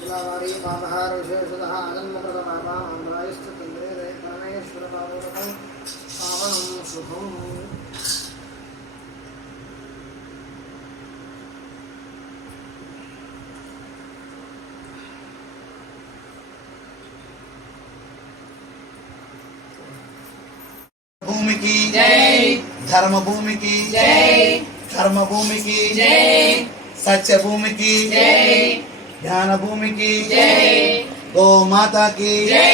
తులావారీ పాపహార విశేషత ఆనందప్రదమాయ స్థితి పామనం సుఖం పావనం శుభం భూమికి జై ధర్మ భూమికి జై ధర్మ భూమికి జై సత్య భూమికి జై జ్ఞాన భూమికి జై గో మాతాకి జై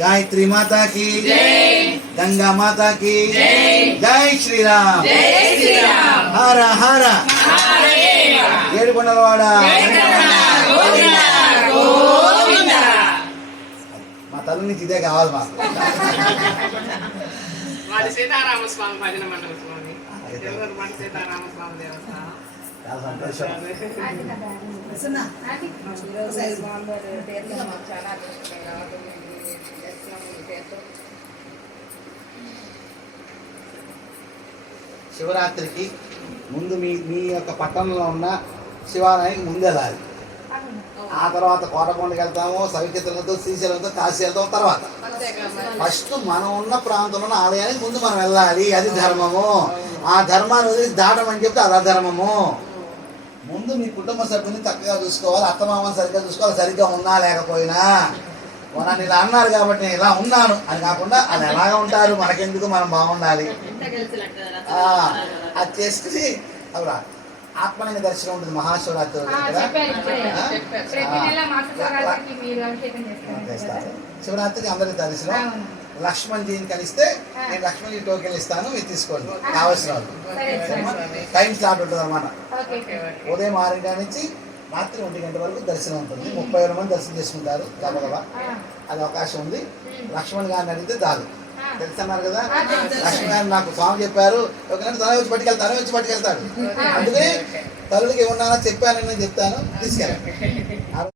గాయత్రి మాతాకి జై గంగా మాతాకి జై జై శ్రీరామ్ జై శ్రీరామ్ హర హర హరేవ ఏడుకొండలవాడ గోవింద గోవింద మా తల్లి నుంచి ఇదే కావాలి మాకు సీతారామస్వామి భజన సీతారామస్వామి దేవస్థానం చాలా సంతోషం. చాలా శివరాత్రికి ముందు మీ మీ యొక్క పట్టణంలో ఉన్న శివాలయానికి ముందు వెళ్ళాలి ఆ తర్వాత కోటకొండకి వెళ్తాము సవిచిత్రంతో శ్రీశైలంతో కాశీ వెళ్తాం తర్వాత. ఫస్ట్ మనం ఉన్న ప్రాంతంలో ఉన్న ఆలయానికి ముందు మనం వెళ్ళాలి అది ధర్మము. ఆ ధర్మాన్ని వదిలి దాటమని చెప్తే అది అధర్మము. ముందు మీ కుటుంబ సభ్యుని చక్కగా చూసుకోవాలి అత్తమామని సరిగ్గా చూసుకోవాలి సరిగ్గా ఉన్నా లేకపోయినా. నన్ను ఇలా అన్నారు కాబట్టి నేను ఇలా ఉన్నాను. అని కాకుండా అది ఎలాగ ఉంటారు మనకెందుకు మనం బాగుండాలి? ఆ, అది చేసుకుని అవురా ఆత్మలింగ దర్శనం ఉంటుంది మహాశివరాత్రి శివరాత్రికి అందరికి దర్శనం. లక్ష్మణ్ జీని కలిస్తే నేను లక్ష్మణ్ జీ టోకెన్ ఇస్తాను మీరు తీసుకోండి. కావాల్సిన వాళ్ళు. టైం స్టార్ట్ ఉంటుంది అనమాట ఓకే ఉదయం ఆరు గంటల నుంచి రాత్రి ఒంటి గంట వరకు దర్శనం ఉంటుంది. ముప్పై వేల మంది దర్శనం చేసుకుంటారు. గబగబా. అది అవకాశం ఉంది. లక్ష్మణ్ గారిని అడిగితే దాదు తెలుసు అన్నారు కదా. లక్ష్మణ్ గారు నాకు స్వామి చెప్పారు. ఒక గంట తల వచ్చి పట్టుకెళ్తాను తల వచ్చి పట్టుకెళ్తాడు. అందుకని తల్లికి ఏమన్నా చెప్పానని నేను చెప్తాను. తీసుకెళ్ళండి.